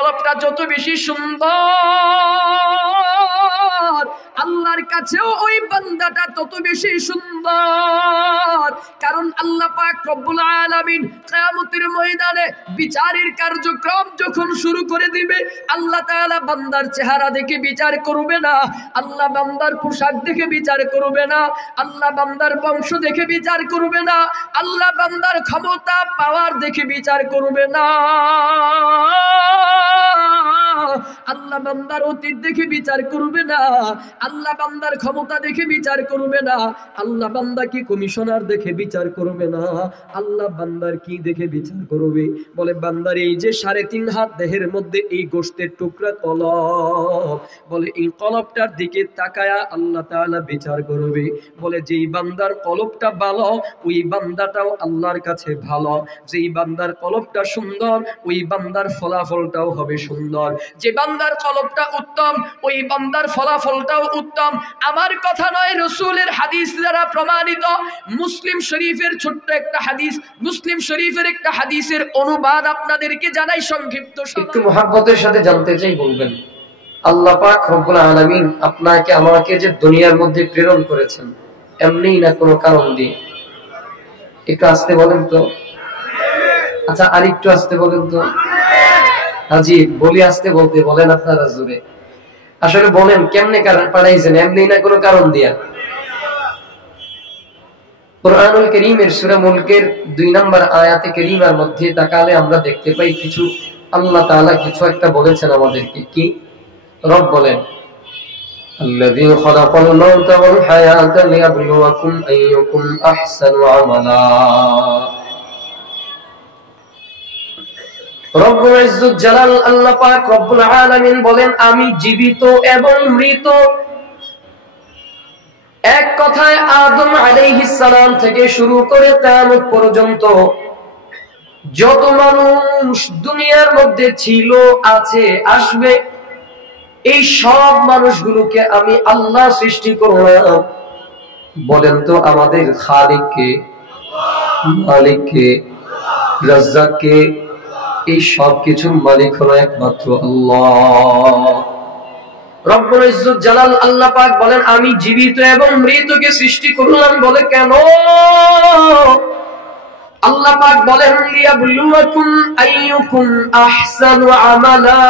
কলবটা যত বেশি সুন্দর, আল্লাহর কাছেও ওই বান্দাটা তত বেশি সুন্দর। কারণ আল্লাহ পাক রব্বুল আলামিন কিয়ামতের ময়দানে বিচারের কার্যক্রম যখন শুরু করে দিবে, আল্লাহ তাআলা বান্দার চেহারা দেখে বিচার করবে না, আল্লাহ বান্দার পোশাক দেখে বিচার করবে না, আল্লাহ বান্দার বংশ দেখে বিচার করবে না, আল্লাহ বান্দার ক্ষমতা পাওয়ার দেখে বিচার করবে না, আল্লাহ বান্দার অতীত দেখে বিচার করবে না, আল্লাহ বান্দার ক্ষমতা দেখে বিচার করবে না, আল্লাহ বান্দা কি কমিশনার দেখে বিচার করবে না, আল্লাহ বান্দার কি দেখে বিচার করবে? বলে বান্দার এই যে 3.5 হাত দেহের মধ্যে এই গোশতের টুকরা কলব, বলে এই কলবটার দিকে তাকায়া আল্লাহ তাআলা বিচার করবে। বলে যেই বান্দার কলবটা ভালো ওই বান্দাটাও আল্লাহর কাছে ভালো, যেই বান্দার কলবটা সুন্দর ওই বান্দার ফলাফলটাও হবে সুন্দর, যে বান্দার কলবটা উত্তম ওই বান্দার ফলাফলটাও উত্তম। আমার কথা নয়, রাসূলের হাদিস দ্বারা প্রমাণিত। মুসলিম শরীফের ছোট্ট একটা হাদিস, মুসলিম শরীফের একটা হাদিসের অনুবাদ আপনাদেরকে জানাই সংক্ষিপ্ত। একটু মহব্বতের সাথে জানতে চাই, বলবেন আল্লাহ পাক রব্বুল আলামিন আপনাকে আমাকে যে দুনিয়ার মধ্যে প্রেরণ করেছেন এমনি না কোনো কারণ দিয়ে? একটু আস্তে বলেন তো। আচ্ছা আর একটু আস্তে বলেন তো। হাজি বলি আস্তে বলতে, বলেন আপনারা জোরে। আসলে বলেন কেমনে কারণ পাঠাইছেন? এমনি না কোনো কারণ দিয়া? কুরআনুল কারীমের সূরা মুলকের 2 নম্বর আয়াতে কারীমার মধ্যে তাকালে আমরা দেখতে পাই কিছু আল্লাহ তাআলা কিছু একটা বলেছেন আমাদেরকে। কি রব বলেন? আল্লাযী খালাকাল মাউতা ওয়াল হায়াতা লিয়াবলুয়াকুম আইয়ুকুম আহসানু আমালা। রব্বুল ইজ্জত জালাল আল্লাহ পাক রব্বুল আলামিন বলেন আমি জীবিত এবং মৃত। এক কথায় আদম আলাইহিস সালাম থেকে শুরু করে কিয়ামত পর্যন্ত যত মানুষ দুনিয়ার মধ্যে ছিল, আছে, আসবে, এই সব মানুষগুলোকে আমি আল্লাহ সৃষ্টি করলাম। বলেন তো আমাদের খালিক কে? মালিক কে? রাজ্জাক কে? এই সব কিছুর মালিক হলো একমাত্র আল্লাহ। রব্বুল ইজ্জত জালাল আল্লাহ পাক বলেন আমি জীবিত এবং মৃতকে সৃষ্টি করলাম। বলে কেন? আল্লাহ পাক বলেন লিয়াবলুয়াকুম আইয়ুকুম আহসানু আমালা।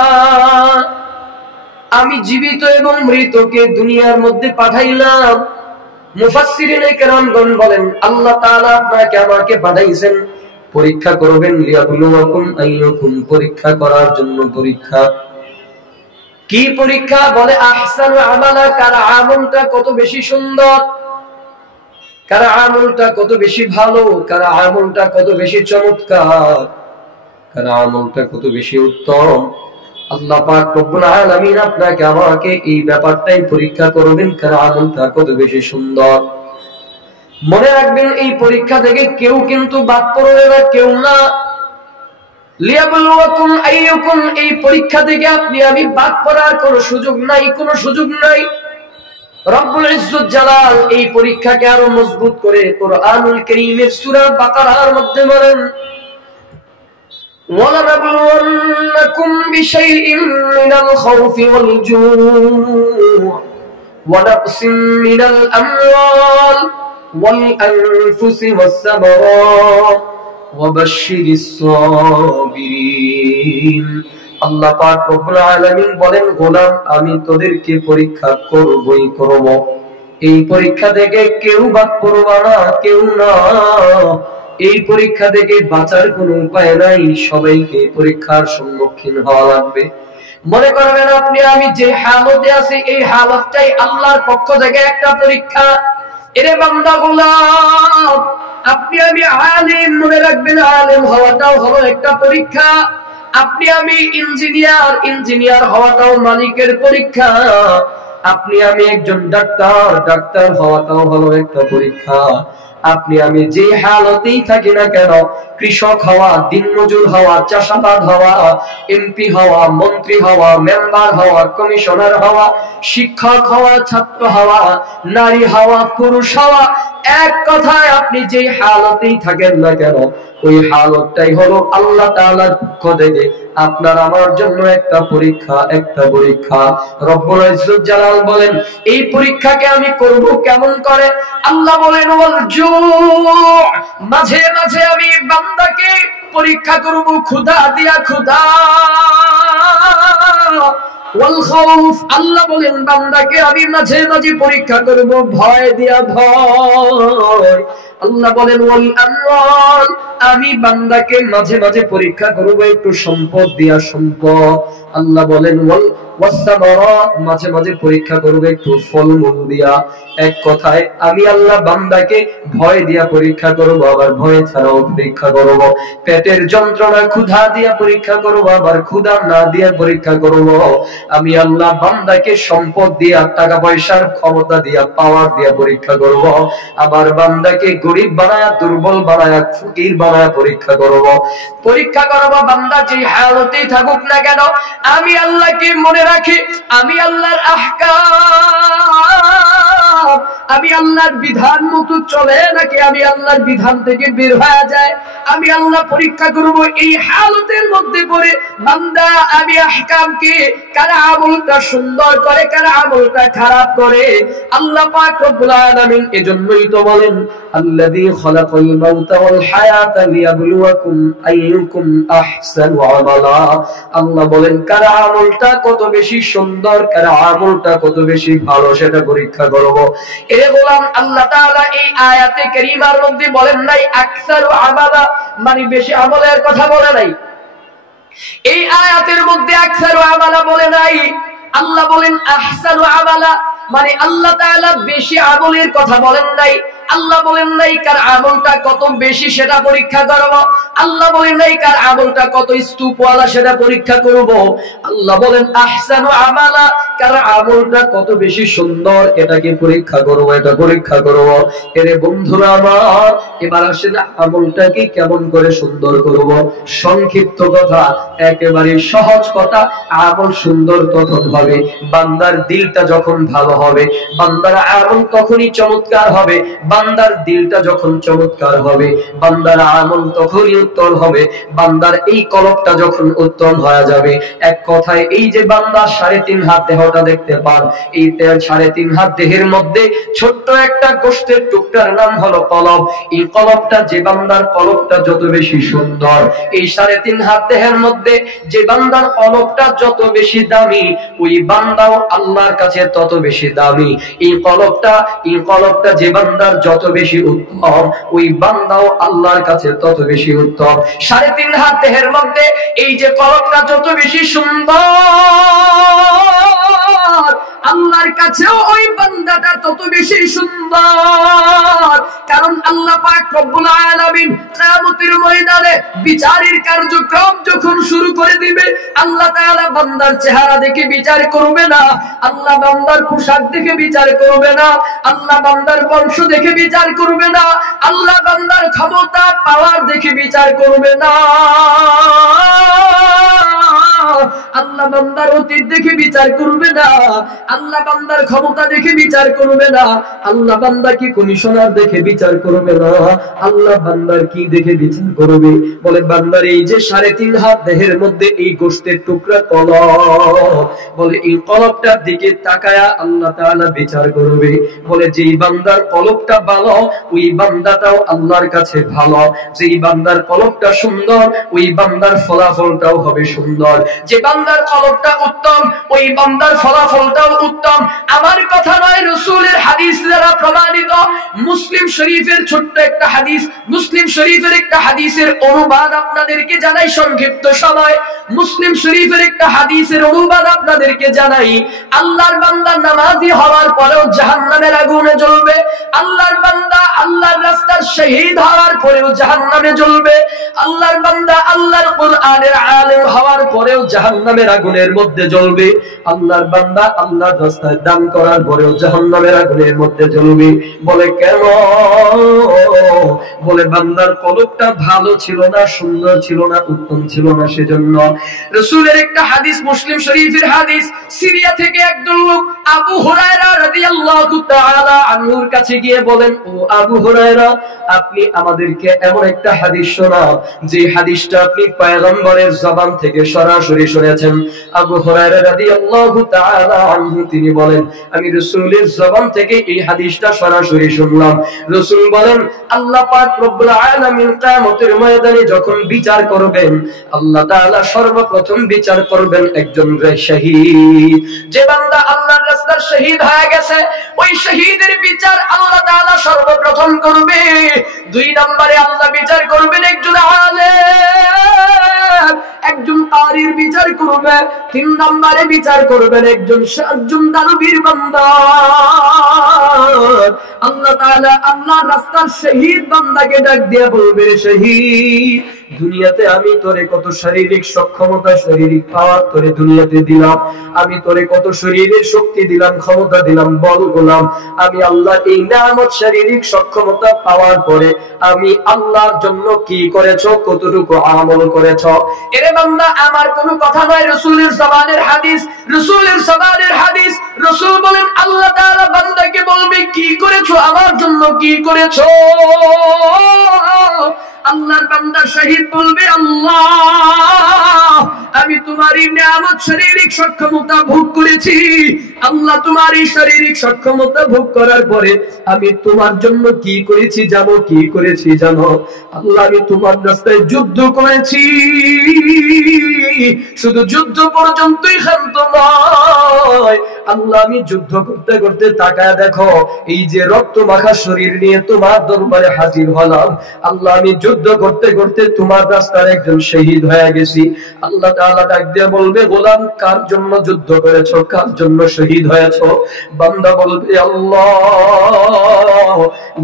আমি জীবিত এবং মৃতকে দুনিয়ার মধ্যে পাঠাইলাম। মুফাসসিরিনে কেরামগণ বলেন আল্লাহ তাআলা আপনাকে আমাকে পাঠাইছেন পরীক্ষা করবেন। লিয়াবলুয়াকুম আইয়ুকুম, পরীক্ষা করার জন্য। পরীক্ষা কি পরীক্ষা? বলে আহসানু আমালা, কার আমলটা কত বেশি সুন্দর, কার আমলটা কত বেশি ভালো, কার আমলটা কত বেশি চমৎকার, কার আমলটা কত বেশি উত্তম। আল্লাহ পাক রব্বুল আলামিন আপনাকে আমাকে এই ব্যাপারটাই পরীক্ষা করবেন, কার আমলটা কত বেশি সুন্দর। মনে রাখবেন এই পরীক্ষা থেকে কেউ কিন্তু বাদ পড়বে না, কেউ না। লিয়াবলুয়াকুম আইয়ুকুম, এই পরীক্ষা থেকে আপনি আমি বাদ পড়ার কোনো সুযোগ নাই, কোনো সুযোগ নাই। রব্বুল ইজ্জত জালাল এই পরীক্ষাকে আরো মজবুত করে কুরআনুল কারীমের সূরা বাকারার মধ্যে বলেন ওয়ালানাবলুওয়ান্নাকুম বিশাইইন মিনাল খাউফি ওয়াল জূ'i ওয়া নাকসিম মিনাল আমওয়াল ওয়াল আনফুসি ওয়াস সামারাত ওয়া বাশশিরিস সাবিরিন। আল্লাহ পাক রব্বুল আলামিন বলেন গোলাম আমি তোদেরকে পরীক্ষা করবই করব। এই পরীক্ষা থেকে কেউ বাদ পড়বে না, কেউ না। এই পরীক্ষা থেকে বাঁচার কোনো উপায় নাই, সবাইকে পরীক্ষার সম্মুখীন হওয়া লাগবে। মনে করবেন আপনি আমি যে হালতে আছি এই হালতটাই আল্লাহর পক্ষ থেকে একটা পরীক্ষা। এরে বান্দা গোলাম আপনি আমি আলেম, মনে রাখবেন আলেম হওয়াটাও হলো একটা পরীক্ষা। আপনি আমি ইঞ্জিনিয়ার, ইঞ্জিনিয়ার হওয়াটাও মালিকের পরীক্ষা। আপনি আমি একজন ডাক্তার, ডাক্তার হওয়াটাও হলো একটা পরীক্ষা। আপনি আমি যে হালতেই থাকি না কেন, কৃষক হওয়া, দিনমজুর হওয়া, চাষাবাদ হওয়া, এমপি হওয়া, মন্ত্রী হওয়া, মেম্বার হওয়া, কমিশনার হওয়া, শিক্ষক হওয়া, ছাত্র হওয়া, নারী হওয়া, পুরুষ হওয়া, এক কথায় আপনি যে হালতেই থাকেন না কেন ওই হালতটাই হলো আল্লাহ তাআলার পক্ষ থেকে আপনার আমার জন্য একটা পরীক্ষা, একটা পরীক্ষা। রব্বুল ইজ্জত জালাল বলেন এই পরীক্ষাকে আমি করব কেমন করে? আল্লাহ বলেন ওয়াল জু, মাঝে মাঝে আমি বান্দাকে পরীক্ষা করব ক্ষুধা দিয়া, ক্ষুধা। ওয়াল খাউফ, আল্লাহ বলেন বান্দাকে আমি মাঝে মাঝে পরীক্ষা করব ভয় দিয়া, ভয়। আল্লাহ বলেন ওয়াল আমওয়াল, আমি বান্দাকে মাঝে মাঝে পরীক্ষা করব একটু সম্পদ দিয়া, সম্পদ। আল্লাহ বলেন ওয়াল ওয়াসসামারাত, মাঝে মাঝে পরীক্ষা করব একটু ফলমূল দিয়া। এক কথায় আমি আল্লাহ বান্দাকে ভয় দিয়া পরীক্ষা করব, আবার ভয় ছাড়াও পরীক্ষা করব। পেটের যন্ত্রণা ক্ষুধা দিয়া পরীক্ষা করব, আবার ক্ষুধা না দিয়া পরীক্ষা করব। আমি আল্লাহ বান্দাকে সম্পদ দিয়া, টাকা পয়সার ক্ষমতা দিয়া, পাওয়ার দিয়া পরীক্ষা করব, আবার বান্দাকে গরিব বানায়া, দুর্বল বানায়া, ফকির বানায়া পরীক্ষা করব। পরীক্ষা করব বান্দা যে হালতেই থাকুক না কেন, আমি আল্লাহকে মনে রাখি, আমি আল্লাহর আহকাম, আমি আল্লাহর বিধান মতো চলে নাকি আমি আল্লাহর বিধান থেকে বের হয়ে যায়। আমি আল্লাহ পরীক্ষা করব এই হালতের মধ্যে পড়ে বান্দা আমি আহকামকে, কার আমলটা সুন্দর করে, কার আমলটা খারাপ করে। আল্লাহ পাক রব্বুল আলামিন এজন্যই তো বলেন আল্লাযী খালাকাল মাউতা ওয়াল হায়াতা লিয়াবলুয়াকুম আইয়ুকুম আহসানু আমালা। আল্লাহ বলেন কার আমলটা কত বেশি সুন্দর, কার আমলটা কত বেশি ভালো, সেটা পরীক্ষা করব। এ গোলাম, আল্লাহ তাআলা এই আয়াতে কারীমার মধ্যে বলেন নাই আকসারু আমালা, মানে বেশি আমলের কথা বলে নাই। এই আয়াতের মধ্যে আকসারু আমালা বলে নাই, আল্লাহ বলেন আহসানু আমালা, মানে আল্লাহ তাআলা বেশি আমলের কথা বলেন নাই। আল্লাহ বলেন নাই কার আমলটা কত বেশি সেটা পরীক্ষা করব। আল্লাহ বলেন নাই কার আমলটা কত স্তূপওয়ালা সেটা পরীক্ষা করব। আল্লাহ বলেন আহসানু আমালা, কার আমলটা কত বেশি সুন্দর এটাকে পরীক্ষা করব, এটা পরীক্ষা করব। এরে বন্ধুরা আমার, এবার আসেন আমলটাকে কেমন করে সুন্দর করব। সংক্ষিপ্ত কথা, একেবারে সহজ কথা, আমল সুন্দর তখন হবে বান্দার দিলটা যখন ভালো হবে, বান্দার আমল তখনই চমৎকার হবে। বান্দার দিলটা যখন চমৎকার হবে, বান্দার আমল তখনই উত্তম হবে। বান্দার এই কলবটা যখন উত্তম হয়ে যাবে, এক কথায় এই যে বান্দার 3.5 হাত দেহটা দেখতে পান, এই 3.5 হাত দেহের মধ্যে ছোট্ট একটা গোশতের টুকরার নাম হলো কলব। এই কলবটা, যে বান্দার কলবটা যত বেশি সুন্দর, এই 3.5 হাত দেহের মধ্যে যে বান্দার কলবটা যত বেশি দামি, ওই বান্দাও আল্লাহর কাছে তত বেশি দামি। এই কলবটা যে বান্দার যত বেশি উত্তম, ওই বান্দাও আল্লাহর কাছে তত বেশি উত্তম। 3.5 হাত দেহের মধ্যে এই যে কলবটা যত বেশি সুন্দর, আল্লাহর কাছেও ওই বান্দাটা তত বেশি সুন্দর। কারণ আল্লাহ পাক রব্বুল আলামিন কিয়ামতের ময়দানে বিচারের কার্যক্রম যখন শুরু করে দিবে, আল্লাহ তাআলা বান্দার চেহারা দেখে বিচার করবে না, আল্লাহ বান্দার পোশাক দেখে বিচার করবে না, আল্লাহ বান্দার বংশ দেখে বিচার করবে না, আল্লাহ বান্দার ক্ষমতা পাওয়ার দেখে বিচার করবে না, আল্লাহ বান্দার অতীত দেখে বিচার করবে না, আল্লাহ বান্দার ক্ষমতা দেখে বিচার করবে না, আল্লাহ বান্দা কি কমিশনার দেখে বিচার করবে না, আল্লাহ বান্দার কি দেখে বিচার করবে? বলে বান্দার এই যে 3.5 হাত দেহের মধ্যে এই গোশতের টুকরা কলব, বলে এই কলবটার দিকে তাকায়া আল্লাহ তাআলা বিচার করবে। বলে যেই বান্দার কলবটা ভালো, ওই বান্দাটাও আল্লাহর কাছে ভালো। যেই বান্দার কলবটা সুন্দর, ওই বান্দার ফলাফলটাও হবে সুন্দর। যে বান্দার কলবটা উত্তম, ওই বান্দার ফলাফলটাও উত্তম। আমার কথা নয়, রাসূলের হাদিস দ্বারা প্রমাণিত। মুসলিম শরীফের ছোট্ট একটা হাদিস, মুসলিম শরীফের একটা হাদিসের অনুবাদ আপনাদেরকে জানাই সংক্ষিপ্ত সময়। মুসলিম শরীফের একটা হাদিসের অনুবাদ আপনাদেরকে জানাই। আল্লাহর বান্দা নামাজি হওয়ার পরেও জাহান্নামের আগুনে জ্বলবে। আল্লাহর বান্দা আল্লাহর রাস্তার শহীদ হওয়ার পরেও জাহান্নামে জ্বলবে। আল্লাহর বান্দা আল্লাহর কোরআনের আলেম হওয়ার পরেও জাহান্নামের আগুনের মধ্যে জ্বলবে। আল্লাহর বান্দা আল্লাহর রাস্তায় দান করার পরেও জাহান্নামের আগুনের মধ্যে জ্বলবে। বলে কেন? বলে বান্দার কলবটা ভালো ছিল না, সুন্দর ছিল না, উত্তম ছিল না, সেজন্য। রাসূলের একটা হাদিস, মুসলিম শরীফের হাদিস, সিরিয়া থেকে একজন লোক আবু হুরায়রা রাদিয়াল্লাহু তাআলা আনহুর কাছে গিয়ে বলেন, ও আবু আবু হুরায়রা, আপনি আমাদেরকে এমন একটা হাদিস শোনাও যে হাদিসটা আপনি পয়গম্বরের জবান থেকে সরাসরি শুনেছেন। আবু হুরায়রা রাদিয়াল্লাহু তাআলা আনহু তিনি বলেন, আমি রাসূলের জবান থেকে এই হাদিসটা সরাসরি শুনলাম। রাসূল বলেন, আল্লাহ পাক রব্বুল আলামিন কিয়ামতের ময়দানে যখন বিচার করবেন, আল্লাহ তাআলা সর্বপ্রথম বিচার করবেন একজন শহীদ। যে বান্দা আল্লাহর রাস্তায় শহীদ হয়ে গেছে, ওই শহীদের বিচার আল্লাহ তাআলা সর্বপ্রথম করবে। দুই নম্বরে আল্লাহ বিচার করবেন একজন আলেম, একজন কারির বিচার করবে। তিন নম্বরে বিচার করবেন একজন দানবীর বান্দা। আল্লাহ তাআলা আল্লাহর রাস্তার শহীদ বান্দাকে ডাক দিয়ে বলবে, শহীদ, দুনিয়াতে আমি তোরে কত শারীরিক সক্ষমতা, শারীরিক পাওয়ার তোরে দুনিয়াতে দিলাম, আমি তোরে কত শরীরের শক্তি দিলাম, ক্ষমতা দিলাম, বল গোলাম। আমি আল্লাহ এই নিয়ামত শারীরিক সক্ষমতা পাওয়ার পরে আমি আল্লাহর জন্য কি করেছো, কতটুকু আমল করেছো। এরে বান্দা, আমার কোনো কথা নয়, রাসূলের জবানের হাদিস, রাসূলের জবানের হাদিস। রাসূল বলেন, আল্লাহ তাআলা বান্দাকে বলবে, কি করেছো আমার জন্য, কি করেছো। আল্লাহর বান্দা শহীদ বলবে, আল্লাহ, আমি তোমারই নিয়ামত শারীরিক সক্ষমতা ভোগ করেছি। আল্লাহ, তোমার এই শারীরিক সক্ষমতা ভোগ করার পরে আমি তোমার জন্য কি করেছি জানো, কি করেছি জানো? আল্লাহ, আমি তোমার রাস্তায় যুদ্ধ করেছি। শুধু যুদ্ধ পর্যন্তই ক্ষান্ত নয়, আল্লাহ, আমি যুদ্ধ করতে করতে তাকায় দেখো, এই যে রক্ত মাখা শরীর নিয়ে তোমার দরবারে হাজির হলাম। আল্লাহ, আমি যুদ্ধ করতে করতে তোমার রাস্তার একজন শহীদ হয়ে গেছি। আল্লাহ তাআলা ডাক দিয়ে বলবে, গোলাম, কার জন্য যুদ্ধ করেছো, কার জন্য শহীদ হয়েছো? বান্দা বলবে, আল্লাহ,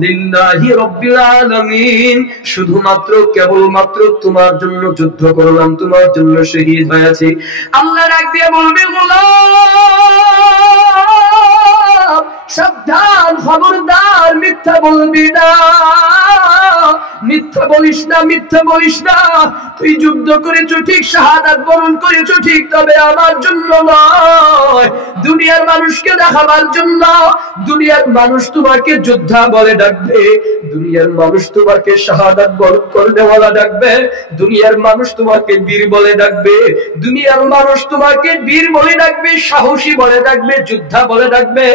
লিল্লাহি রাব্বিল আলামিন, শুধুমাত্র কেবলমাত্র তোমার জন্য যুদ্ধ করলাম, তোমার জন্য শহীদ হয়েছি। আল্লাহ ডাক দিয়ে বলবে, গোলাম, সাবধান, খবরদার, মিথ্যা বলবি না, মিথ্যা বলিস না, মিথ্যা বলিস না। তুই যুদ্ধ করেছো ঠিক, শাহাদাত বরণ করেছো ঠিক, তবে আমার জন্য নয়, দুনিয়ার মানুষকে দেখাবার জন্য। দুনিয়ার মানুষ তোমাকে যোদ্ধা বলে ডাকবে, দুনিয়ার মানুষ তোমাকে শাহাদাত বরণ করনেওয়ালা ডাকবে, দুনিয়ার মানুষ তোমাকে বীর বলে ডাকবে, দুনিয়ার মানুষ তোমাকে বীর বলে ডাকবে, সাহসী বলে ডাকবে, যোদ্ধা বলে ডাকবে।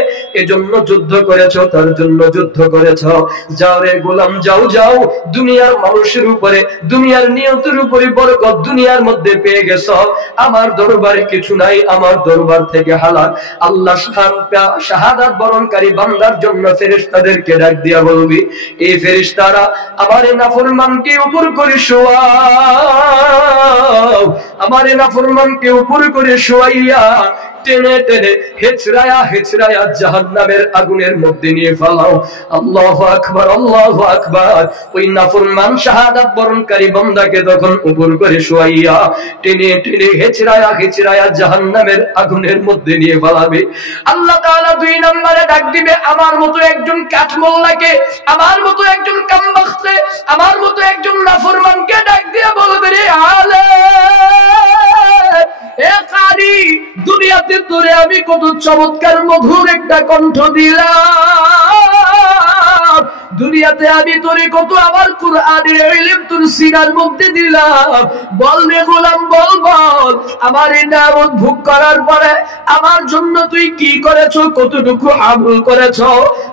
এজন্য যুদ্ধ করেছো, তার জন্য যুদ্ধ করেছো। যাও রে গোলাম, যাও যাও, দুনিয়ার মানুষের উপরে, দুনিয়ার নিয়তের উপরে বরকত দুনিয়ার মধ্যে পেয়ে গেছো। আমার দরবারে কিছু নাই, আমার দরবার থেকে হালাল। আল্লাহ শাহাদাত বরণকারী বান্দার জন্য ফেরেশতাদেরকে ডাক দিয়া বলবি, এই ফেরেশতারা আমার নাফরমানকে উপর করে শোয়াও, আমার নাফরমানকে উপর করে শোয়াইয়া টেনে টেনে হেচড়ায়া হেচড়ায়া জাহান্নামের আগুনের মধ্যে নিয়ে ফেলাও। আল্লাহু আকবার, আল্লাহু আকবার। ওই নাফরমান শাহাদাত বরণকারী বান্দাকে তখন উপর করে শোয়াইয়া টেনে টেনে হেচড়ায়া হেচড়ায়া জাহান্নামের আগুনের মধ্যে নিয়ে ফেলাবে। আল্লাহ তাআলা দুই নম্বরে ডাক দিবে, আমার মতো একজন কাঠমোল্লাকে, আমার মতো একজন কামবাখতে, আমার মতো একজন নাফরমানকে ডাক দিয়ে বলবে, রে আলে, এ কারি, দুনিয়াতে তোরে আমি কত চমৎকার মধুর একটা কণ্ঠ দিলাম, দুনিয়াতে আমি তোরে কত আমার কুরআনের ইলম তোর সিনার মধ্যে দিলাম। বল রে গোলাম, বল বল, আমার এই নিয়ামত ভোগ করার পরে আমার জন্য তুই কি করেছো, কতটুকু আমল করেছো?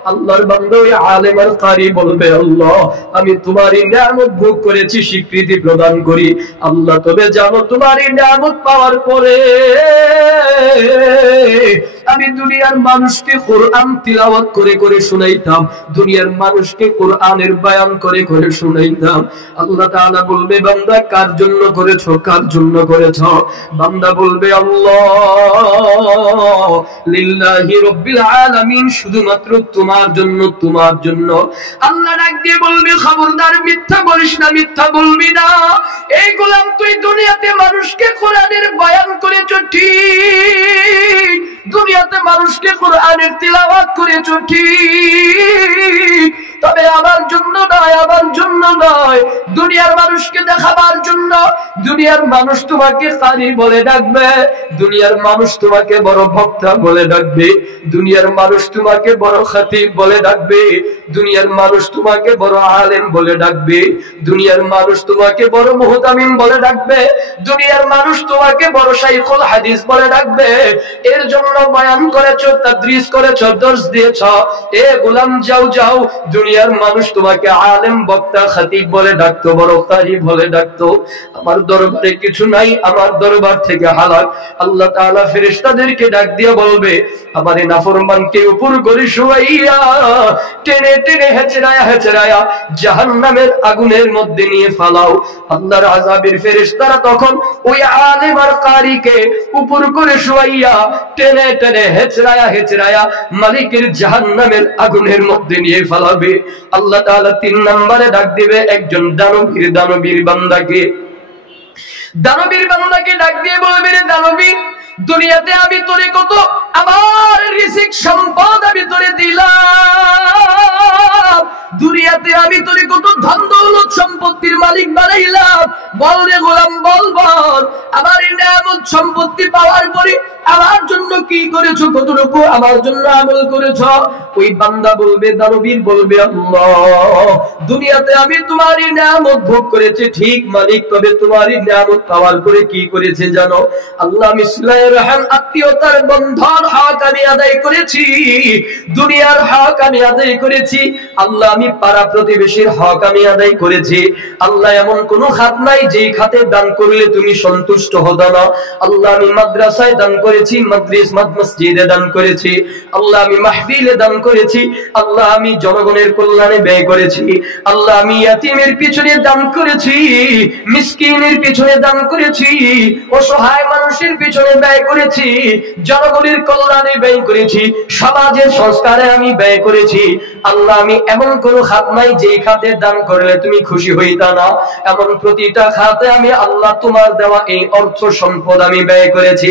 আল্লাহর বান্দা ওই আলেম আর কারি বলবে, আল্লাহ, আমি তোমার এই নিয়ামত ভোগ করেছি, স্বীকৃতি প্রদান করি। আল্লাহ, তবে জানো, তোমার এই নিয়ামত পাওয়ার পরে আমি দুনিয়ার মানুষকে কোরআন তিলাওয়াত করে করে শুনাইতাম, দুনিয়ার মানুষকে কোরআনের বয়ান করে করে শুনাইতাম। আল্লাহ তাআলা বলবে, বান্দা, কার জন্য করেছো, কার জন্য করেছো? বান্দা বলবে, আল্লাহ, লিল্লাহি রাব্বিল আলামিন, শুধুমাত্র তোমার জন্য, তোমার জন্য। আল্লাহ ডাক দিয়ে বলবে, খবরদার, মিথ্যা বলিস না, মিথ্যা বলবি না। এই গোলাম, তুই দুনিয়াতে মানুষকে কোরআনের বয়ান করেছো ঠিক, দুনিয়াতে মানুষকে কোরআনের তিলাওয়াত করেছো ঠিক, তবে আমার জন্য নয়, আমার জন্য নয়, দুনিয়ার মানুষকে দেখাবার জন্য। দুনিয়ার মানুষ তোমাকে কারি বলে ডাকবে, দুনিয়ার মানুষ তোমাকে বড় বক্তা বলে ডাকবে, দুনিয়ার মানুষ তোমাকে বড় খতিব বলে ডাকবে, দুনিয়ার মানুষ তোমাকে বড় আলেম বলে ডাকবে, দুনিয়ার মানুষ তোমাকে বড় মুহতামিম বলে ডাকবে, দুনিয়ার মানুষ তোমাকে বড় শাইখুল হাদিস বলে ডাকবে। এর জন্য বয়ান করেছো, তাদরিস করেছো, দর্স দিয়েছো। এ গোলাম যাও যাও, দুনিয়ার মানুষ তোমাকে আলেম, বক্তা, খতিব বলে ডাকতো, বড় কারি বলে ডাকতো। আমার দরবারে কিছু নাই, আমার দরবার থেকে হালাক। আল্লাহ তাআলা ফেরেশতাদেরকে ডাক দিয়ে বলবে, আমারে নাফরমানকে উপর করে শুয়াইয়া টেনে টেনে হেচড়ায়া হেচড়ায়া জাহান্নামের আগুনের মধ্যে নিয়ে ফালাও। আল্লাহর আযাবের ফেরেশতারা তখন ওই আলেম আর কারিকে উপর করে শুয়াইয়া টেনে টেনে হেচড়ায়া হেচড়ায়া মালিকের জাহান্নামের আগুনের মধ্যে নিয়ে ফালাবে। আল্লাহ তাআলা 3 নম্বরে ডাক দিবে একজন দানবীর বান্দাকে। দানবীর বান্দাকে ডাক দিয়ে বলবে, রে দানবী, দুনিয়াতে আমি তোরে কত আমার রিজিক সম্পদ আমি তোরে দিলাম, দুনিয়াতে আমি তোরে কত ধন দৌলত সম্পত্তির মালিক বানাইলাম। বল রে গোলাম, বল বল, আমার এই নিয়ামত সম্পত্তি পাওয়ার পরে আমার জন্য কি করেছো, কতটুকু আমার জন্য আমল করেছো? ওই বান্দা বলবে, দানবীর বলবে, আল্লাহ, দুনিয়াতে আমি তোমার এই নিয়ামত ভোগ করেছি ঠিক মালিক, তবে তোমার এই নিয়ামত পাওয়ার পরে কি করেছে জানো? আল্লাহ, আমি সিলায়ে রহম, আত্মীয়তার বন্ধন হক আমি আদায় করেছি, দুনিয়ার হক আমি আদায় করেছি। আল্লাহ, আমি পাড়া প্রতিবেশীর হক আমি আদায় করেছি। আল্লাহ, এমন কোন খাত নাই যেই খাতে দান করলে তুমি সন্তুষ্ট হতো না। আল্লাহ, আমি মাদ্রাসায় দান করেছি, মসজিদে দান করেছি। আল্লাহ, আমি মাহফিলে দান করেছি। আল্লাহ, আমি জনগণের কল্যাণে ব্যয় করেছি। আল্লাহ, আমি ইয়াতীমের পিছনে দান করেছি, মিসকিনের পিছনে দান করেছি, অসহায় মানুষের পিছনে ব্যয় করেছি, জনগণের কল্যাণে ব্যয় করেছি, সমাজের সংস্কারে আমি ব্যয় করেছি। আল্লাহ, আমি এমন কোন খাত নাই যেই খাতে দান করলে তুমি খুশি হইতা না। এমন প্রতিটা খাতে আমি আল্লাহ তোমার দেওয়া এই অর্থ সম্পদ আমি ব্যয় করেছি।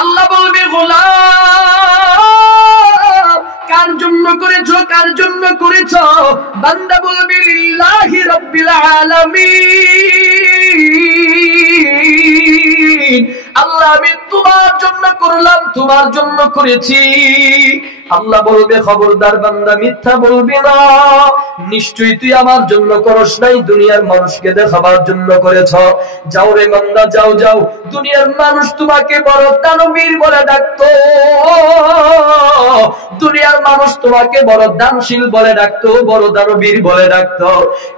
আল্লাহ বলবে, গোলাম, কার জন্য করেছো, কার জন্য করেছো? বান্দা বলবে, লিল্লাহি রাব্বিল আলামিন। আল্লাহ, আমি তোমার জন্য করলাম, তোমার জন্য করেছি। আল্লাহ বলবে, খবরদার বান্দা, মিথ্যা বলবি না, নিশ্চয়ই তুই আমার জন্য করস নাই, দুনিয়ার মানুষকে দেখাবার জন্য করেছ। যাও রে বান্দা, যাও যাও, দুনিয়ার মানুষ তোমাকে বড় দানবীর বলে ডাকতো, দুনিয়ার মানুষ তোমাকে বড় দানশীল বলে ডাকতো, বড় দানবীর বলে ডাকতো।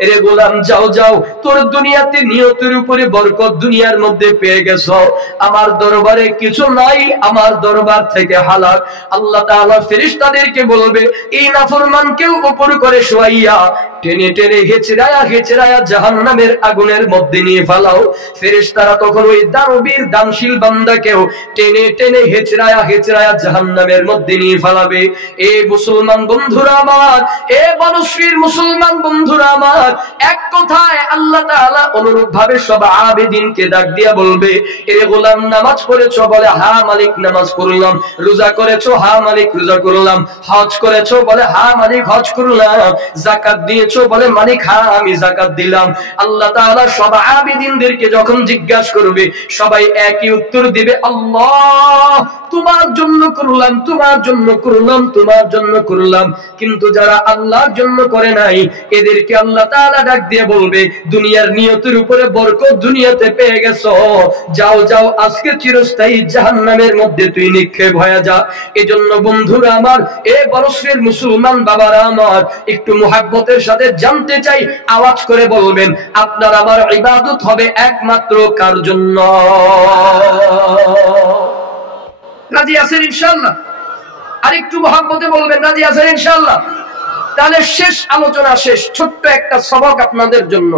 এরে গোলাম, যাও যাও, তোর দুনিয়াতে নিয়তের উপরে বরকত দুনিয়ার মধ্যে পেয়ে গেছো। আমার দরবারে কিছু নাই, আমার দরবার থেকে হালাক। আল্লাহ তাআলা ফেরেশতাদেরকে বলবে, এই নাফরমানকেও উপর করে শোয়াইয়া টেনে টেনে হেচড়ায়া হেচড়ায়া জাহান্নামের আগুনের মধ্যে নিয়ে ফালাও। ফেরেশতারা তখন ওই দানবীর দানশীল বান্দাকেও টেনে টেনে হেচড়ায়া হেচড়ায়া জাহান্নামের মধ্যে নিয়ে ফালাবে। এ মুসলমান বন্ধুরা আমার, এ বনশ্রীর মুসলমান বন্ধুরা আমার, এক কথায় আল্লাহ তাআলা অনুরূপ ভাবে সব আবেদিনকে ডাক দিয়া বলবে, এ গোলাম, নামাজ পড়েছো? বলে, হ্যাঁ মালিক, নামাজ পড়লাম। রোজা করেছো? হ্যাঁ মালিক, রোজা করলাম। হজ করেছো? বলে, হ্যাঁ মালিক, হজ করলাম। যাকাত দিয়েছো? বলে, মালিক, হ্যাঁ আমি যাকাত দিলাম। আল্লাহ তাআলা সব আবেদিনদেরকে যখন জিজ্ঞাসা করবে, সবাই একই উত্তর দিবে, আল্লাহ, তোমার জন্য করলাম, তোমার জন্য করলাম, তোমার জন্য করলাম। কিন্তু যারা আল্লাহর জন্য করে নাই, এদেরকে আল্লাহ তাআলা ডাক দিয়ে বলবে, দুনিয়ার নিয়তের উপরে বরকত দুনিয়াতে পেয়ে গেছো, যাও যাও, আজকে চিরস্থায়ী জাহান্নামের মধ্যে তুই নিক্ষেপ হয়ে যা। এজন্য বন্ধুরা আমার, এ বরশ্রের মুসলমান বাবারা আমার, একটু মুহাব্বতের সাথে জানতে চাই, আওয়াজ করে বলবেন, আপনার আমার ইবাদত হবে একমাত্র কার জন্য? রাজি আছেন ইনশাআল্লাহ? আর একটু মুহাব্বতে বলবেন, রাজি আছেন ইনশাআল্লাহ? তাহলে শেষ আলোচনা শেষ, ছোট্ট একটা সবক আপনাদের জন্য।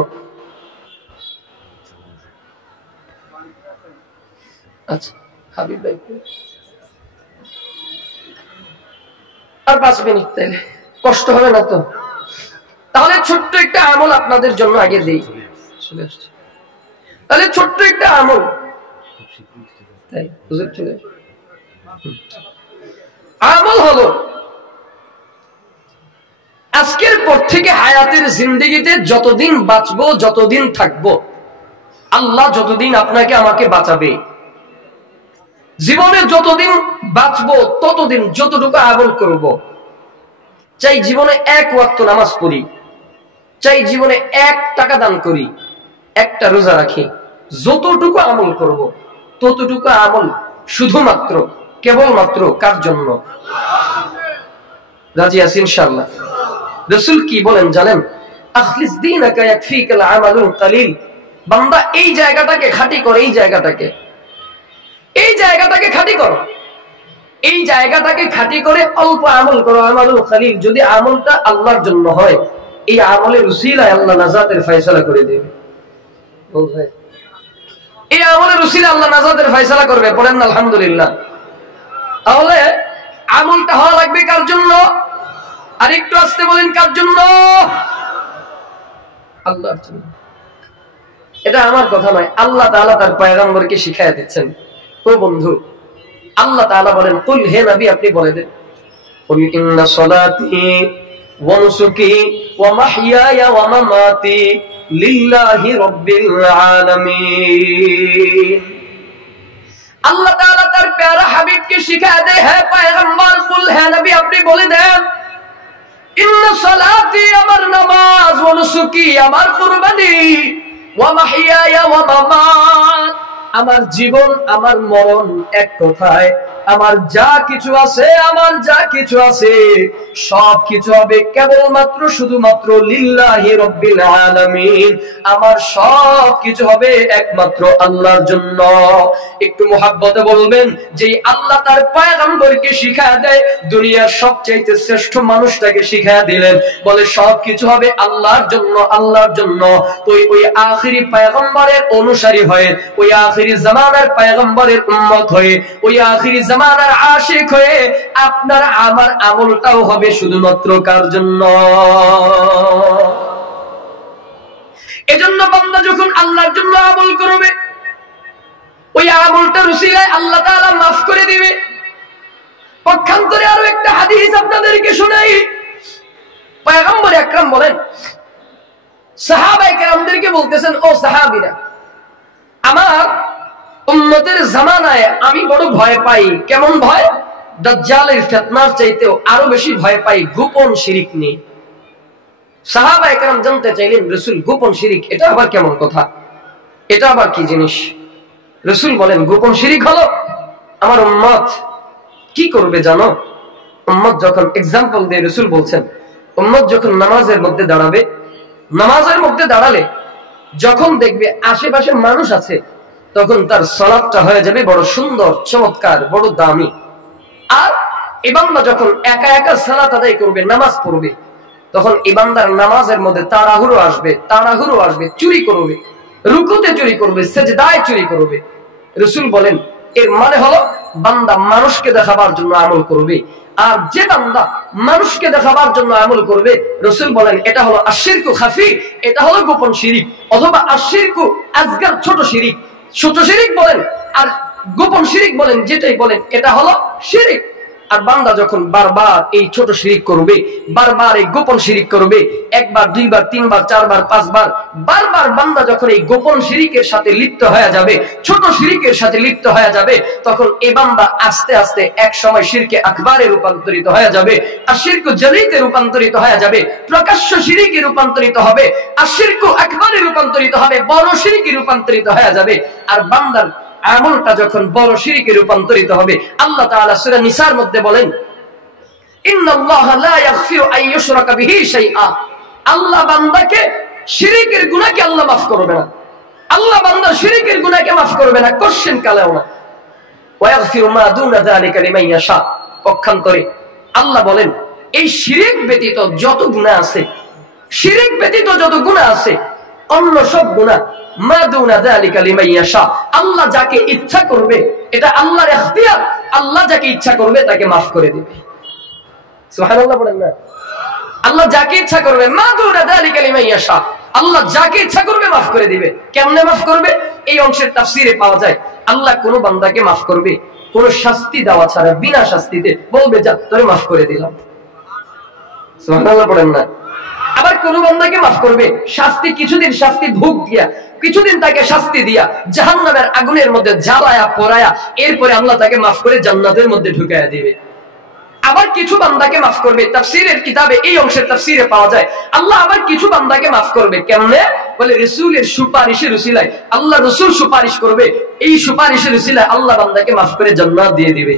আচ্ছা হাবিব ভাই, আর 5 মিনিট, তাহলে কষ্ট হবে না তো? তাহলে ছোট্ট একটা আমল আপনাদের জন্য আগে দেই। তাহলে ছোট্ট একটা আমল, তাই হুজুর চলে আমল হলো, আজকের পর থেকে থেকে হায়াতের জিন্দেগিতে যতদিন বাঁচবো, যতদিন থাকবো, আল্লাহ যতদিন আপনাকে আমাকে বাঁচাবে, জীবনে যতদিন বাঁচবো ততদিন যতটুকু আমল করব, চাই জীবনে 1 ওয়াক্ত নামাজ পড়ি, চাই জীবনে 1 টাকা দান করি, 1টা রোজা রাখি, যতটুকু আমল করব ততটুকু আমল শুধুমাত্র কেবলমাত্র কার জন্য? রাজি আছি ইনশাআল্লাহ। রাসূল কি বলেন জানেন? আখলিস দীনাকা ইয়াকফিকাল আমালুল কালিল। বান্দা এই জায়গাটাকে খাঁটি করো, এই জায়গাটাকে খাঁটি করো, এই জায়গাটাকে খাঁটি করে অল্প আমল করো, আমালুল কালিল। যদি আমলটা আল্লাহর জন্য হয়, এই আমলের উসিলায় আল্লাহ নাজাতের ফয়সালা করে দেবে। এই আমলের উসিলায় আল্লাহ নাজাতের ফয়সালা করবে। পড়েন আলহামদুলিল্লাহ। তাহলে আমলটা হওয়া লাগবে কার জন্য? আর একটু আসতে বলেন, কার জন্য? আল্লাহর জন্য। এটা আমার কথা নয়, আল্লাহ তাআলা তার পয়গম্বরকে শিখায়া দিচ্ছেন। ও বন্ধু, আল্লাহ তাআলা বলেন, কুল, হে নবী আপনি বলে দেন, কুল ইন্না সলাতি ওয়া নুসুকি ওয়া মাহইয়ায়া ওয়া মামাতি লিল্লাহি রাব্বিল আলামিন। আল্লাহ তাআলা তার প্যারা হাবিবকে শিখায়া দেয়, হে পয়গম্বর, কুল, হে নবী আপনি বলে দেন, ইন্না সলাতি আমার নামাজ, ওয়া নুসুকি আমার কুরবানি, ওয়া মাহইয়ায়া ওয়া মামাত আমার জীবন, আমার মরণ, এক কথায় আমার যা কিছু আছে, সব কিছু হবে কেবলমাত্র শুধুমাত্র লিল্লাহি রাব্বিল আলামিন। আমার সব কিছু হবে একমাত্র আল্লাহর জন্য। একটু মুহাব্বতে বলবেন যে আল্লাহ তার পয়গম্বরকে শিখায়া দেয়, দুনিয়ার সবচাইতে শ্রেষ্ঠ মানুষটাকে শিখায়া দিলেন, বলে সব কিছু হবে আল্লাহর জন্য, আল্লাহর জন্য। তো ওই আখিরি পয়গম্বরের অনুসারী হয়ে, ওই আখিরি জামানার পয়গম্বরের উম্মত হয়ে, ওই আখিরি জামানার আশিক হয়ে আপনার আমার আমলটাও হবে শুধুমাত্র কার জন্য? এজন্য বান্দা যখন আল্লাহর জন্য আমল করবে, ওই আমলটার উসিলায় আল্লাহ তাআলা মাফ করে দিবে। পক্ষান্তরে আরো একটা হাদিস আপনাদেরকে শোনাই। পয়গম্বর আকরাম বলেন, সাহাবায়ে কেরামদেরকে বলতেছেন, ও সাহাবীরা, আমার উম্মতের জামানায় আমি বড় ভয় পাই। কেমন ভয়? দাজ্জালের ফিতনার চাইতেও আরো বেশি ভয় পাই গোপন শিরিক নিয়ে। সাহাবায়ে কেরাম জানতে চাইলেন, রাসূল, গোপন শিরিক এটা আবার কেমন কথা? এটা আবার কি জিনিস? রাসূল বলেন, গোপন শিরিক হলো আমার উম্মত কি করবে জানো? উম্মত যখন, এক্সাম্পল দিয়ে রাসূল বলছেন, উম্মত যখন নামাজের মধ্যে দাঁড়াবে, নামাজের মধ্যে দাঁড়ালে যখন দেখবে আশেপাশে মানুষ আছে, তখন তার সালাতটা হয়ে যাবে বড় সুন্দর, চমৎকার, বড় দামি। আর এই বান্দা যখন একা একা সালাত আদায় করবে, নামাজ পড়বে, তখন এই বান্দার নামাজের মধ্যে তাড়াহুড়ো আসবে, চুরি করবে, রুকুতে চুরি করবে, সিজদায় চুরি করবে। রাসূল বলেন, এর মানে হলো বান্দা মানুষকে দেখাবার জন্য আমল করবে। আর যে বান্দা মানুষকে দেখাবার জন্য আমল করবে, রাসূল বলেন এটা হলো আশিরকু খাফি, এটা হলো গোপন শিরিক, অথবা আশিরকু আসগার, ছোট শিরিক। ছোট শিরিক বলেন আর গোপন শিরিক বলেন, যেটাই বলেন, এটা হলো শিরিক। আর বান্দা যখন বারবার এই ছোট শিরিক করবে, বারবার এই গোপন শিরিক করবে, একবার, দুইবার, তিনবার, চারবার, পাঁচবার, বারবার বান্দা যখন এই গোপন শিরিকের সাথে লিপ্ত হয়ে যাবে, ছোট শিরিকের সাথে লিপ্ত হয়ে যাবে, তখন এই বান্দা আস্তে আস্তে এক সময় শিরকে আকবারে রূপান্তরিত হয়ে যাবে, আর শিরকু জলিতে রূপান্তরিত হয়ে যাবে, প্রকাশ্য শিরিকে রূপান্তরিত হবে, আর শিরকু আকবারে রূপান্তরিত হবে, বড় শিরিকে রূপান্তরিত হয়ে যাবে। আর বান্দার আমলটা যখন বড় শিরকে রূপান্তরিত হবে, আল্লাহ তাআলা সূরা নিসার মধ্যে বলেন, ইন্নাল্লাহা লা ইয়াগফিরু আন ইউশরাকা বিহি শাইআ। আল্লাহ বান্দাকে শিরকের গুনাহকে আল্লাহ মাফ করবে না। আল্লাহ বান্দার শিরকের গুনাহকে মাফ করবে না, কোশ্চেন কালেও না। ওয়া ইয়াগফিরু মা দুনা যালিকা লিমান ইয়াশা। পক্ষান্তরে আল্লাহ বলেন, এই শিরক ব্যতীত যত গুনাহ আছে, শিরক ব্যতীত যত গুনাহ আছে, অন্য সব গুনাহ মা দুনা যালিকা লিমান ইয়াশা, আল্লাহ যাকে ইচ্ছা করবে, এটা আল্লাহর ইখতিয়ার, আল্লাহ যাকে ইচ্ছা করবে তাকে মাফ করে দিবে। সুবহানাল্লাহ বলেন না? আল্লাহ যাকে ইচ্ছা করবে, মা দুনা যালিকা লিমান ইয়াশা, আল্লাহ যাকে ইচ্ছা করবে মাফ করে দিবে। কেমনে মাফ করবে? এই অংশের তাফসীরে পাওয়া যায়, আল্লাহ কোন বান্দাকে মাফ করবে কোন শাস্তি দেওয়া ছাড়া, বিনা শাস্তিতে বলবে, যা তোরে মাফ করে দিলাম। সুবহানাল্লাহ বলেন না? আবার কোন বান্দাকে মাফ করবে শাস্তি কিছুদিন শাস্তি ভোগ দিয়া, কিছুদিন তাকে শাস্তি দিয়া জাহান্নামের আগুনের মধ্যে জ্বালায়া পোড়ায়া এরপরে আল্লাহ তাকে মাফ করে জান্নাতের মধ্যে ঢুকাইয়া দিবে। আবার কিছু বান্দাকে মাফ করবে, তাফসীরের কিতাবে এই অংশের তাফসীরে পাওয়া যায় আল্লাহ আবার কিছু বান্দাকে মাফ করবে। কেমনে? বলে রাসূলের সুপারিশের উসিলায়, আল্লাহ রাসূল সুপারিশ করবে, এই সুপারিশের উসিলায় আল্লাহ বান্দাকে মাফ করে জান্নাত দিয়ে দিবে।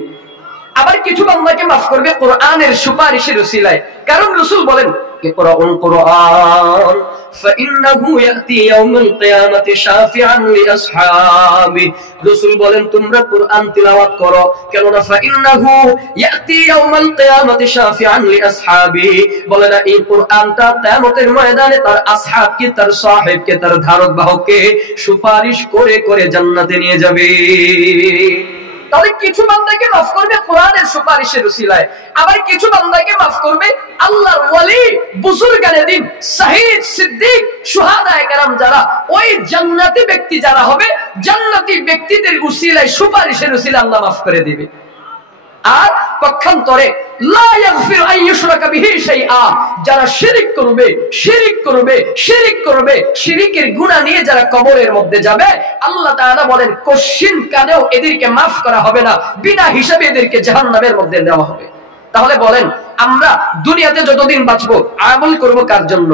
আবার কিছু বান্দাকে মাফ করবে কোরআনের সুপারিশের উসিলায়, কারণ রাসূল বলেন ইকরাউল কুরআন ফাইন্নাহু ইয়াতি ইয়াউমাল কিয়ামাতি শাফিআন লিআসহাবি। রাসূল বলেন তোমরা কোরআন তিলাওয়াত করো, কেননা ফাইন্নাহু ইয়াতি ইয়াউমাল কিয়ামাতি শাফিআন লিআসহাবি, বলে না এই কোরআনটা কিয়ামতের ময়দানে তার আসহাবকে, তার সাহেবকে, তার ধারক বাহককে সুপারিশ করে করে জান্নাতে নিয়ে যাবে। তাহলে কিছু বান্দাকে মাফ করবে কোরআনের সুপারিশের উসিলায়, আবার কিছু বান্দাকে মাফ করবে আল্লাহর ওয়ালি, বুজুর্গানে দিন, শহীদ, সিদ্দিক, শুহাদায়ে কেরাম যারা, ওই জান্নাতি ব্যক্তি যারা হবে, জান্নাতি ব্যক্তিদের উসিলায় সুপারিশের উসিলায় আল্লাহ মাফ করে দিবে। আর পক্ষান্তরে লা ইয়াগফির আন ইউশরাকা বিহি শাইআ, যারা শিরক করবে, শিরক করবে, শিরক করবে, শিরকের গুনাহ নিয়ে যারা কবরের মধ্যে যাবে, আল্লাহ তাআলা বলেন কোশ্চিন কানেও এদেরকে মাফ করা হবে না, বিনা হিসাবে এদেরকে জাহান্নামের মধ্যে দেওয়া হবে। তাহলে বলেন আমরা দুনিয়াতে যতদিন বাঁচবো আমল করব কার জন্য?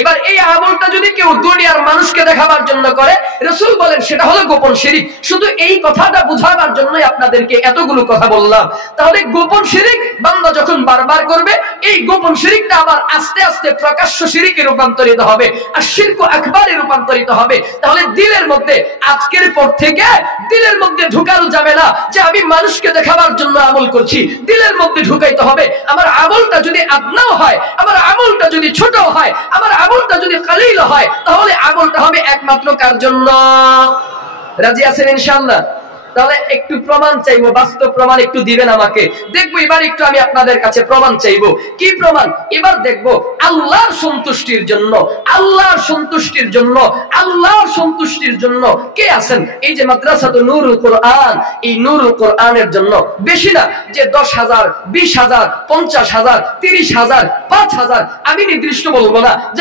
এবার এই আমলটা যদি কেউ দুনিয়ার মানুষকে দেখাবার জন্য করে, রাসূল বলেন সেটা হলো গোপন শিরক। শুধু এই কথাটা বুঝাবার জন্যই আপনাদেরকে এতগুলো কথা বললাম। তাহলে গোপন শিরক বান্দা যখন বারবার করবে, এই গোপন শিরকটা আবার আস্তে আস্তে প্রকাশ্য শিরকে রূপান্তরিত হবে, আর শিরক আকবারে রূপান্তরিত হবে। তাহলে দিলের মধ্যে আজকের পর থেকে দিলের মধ্যে ঢুকানো যাবে না যে আমি মানুষকে দেখাবার জন্য আমল করছি, দিলের মধ্যে ঢুকাইতে হবে আমার আমলটা যদি আদনাও হয়, আমার আমলটা যদি ছোটও হয়, আমার আমলটা যদি কালিল হয়, তাহলে আমলটা হবে একমাত্র কার জন্য? রাজি আছেন ইনশাআল্লাহ? তাহলে একটু প্রমাণ চাইবো, বাস্তব প্রমাণ একটু দিবেন আমাকে, দেখবো এবার একটু আমি আপনাদের কাছে প্রমাণ চাইবো। কি প্রমাণ? এবার দেখবো আল্লাহর সন্তুষ্টির জন্য, আল্লাহর সন্তুষ্টির জন্য, আল্লাহর সন্তুষ্টির জন্য কে আছেন? এই যে মাদ্রাসাতুন নূরুল কোরআন, এই নূরুল কোরআনের জন্য বেশি না যে 10,000, 20,000, 50,000, 30,000, 5,000, আমি নির্দিষ্ট বলবো না যে